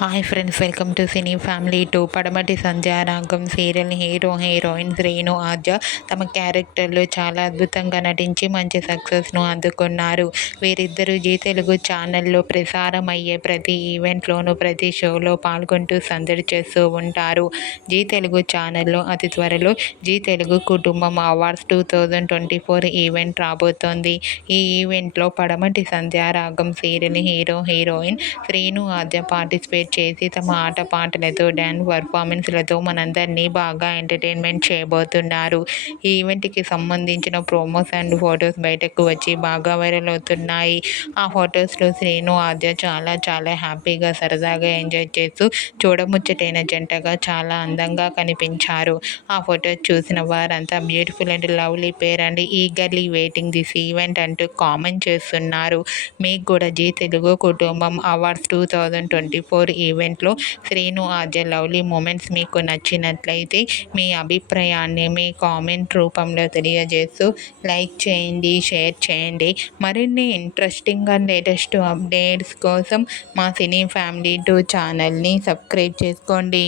Hi friends, welcome to cine family 2. పడమటి Sandhyaragam serial hero heroine Srinu ఆద్య తమ క్యారెక్టర్లు చాలా అద్భుతంగా నటించి మంచి సక్సెస్ను అందుకున్నారు. వీరిద్దరూ జీ తెలుగు ఛానల్లో ప్రసారం అయ్యే ప్రతి ఈవెంట్లోనూ ప్రతి షోలో పాల్గొంటూ సందడి చేస్తూ ఉంటారు. జీ తెలుగు ఛానల్లో అతి త్వరలో జీ తెలుగు కుటుంబం అవార్డ్స్ 2024 ఈవెంట్ రాబోతోంది. ఈ ఈవెంట్లో పడమటి Sandhyaragam serial hero heroine Srinu ఆద్య పార్టిసిపేట్ చేసి తమ ఆటపాటలతో డ్యాన్స్ పర్ఫార్మెన్స్లతో మనందరినీ బాగా ఎంటర్టైన్మెంట్ చేయబోతున్నారు. ఈ ఈవెంట్కి సంబంధించిన ప్రోమోస్ అండ్ ఫొటోస్ బయటకు వచ్చి బాగా వైరల్ అవుతున్నాయి. ఆ ఫొటోస్లో శ్రీను ఆద్య చాలా చాలా హ్యాపీగా సరదాగా ఎంజాయ్ చేస్తూ చూడముచ్చటైన జంటగా చాలా అందంగా కనిపించారు. ఆ ఫొటోస్ చూసిన వారంతా beautiful and lovely pair and eagerly waiting this event అంటూ కామెంట్ చేస్తున్నారు. మీకు కూడా జీ తెలుగు కుటుంబం అవార్డ్స్ 2024 ఈవెంట్లో శ్రీను ఆద్య లవ్లీ మూమెంట్స్ మీకు నచ్చినట్లయితే మీ అభిప్రాయాన్ని మీ కామెంట్ రూపంలో తెలియజేస్తూ లైక్ చేయండి, షేర్ చేయండి. మరిన్ని ఇంట్రెస్టింగ్ అండ్ లేటెస్ట్ అప్డేట్స్ కోసం మా సినీ ఫ్యామిలీ 2 ఛానల్ని సబ్స్క్రైబ్ చేసుకోండి.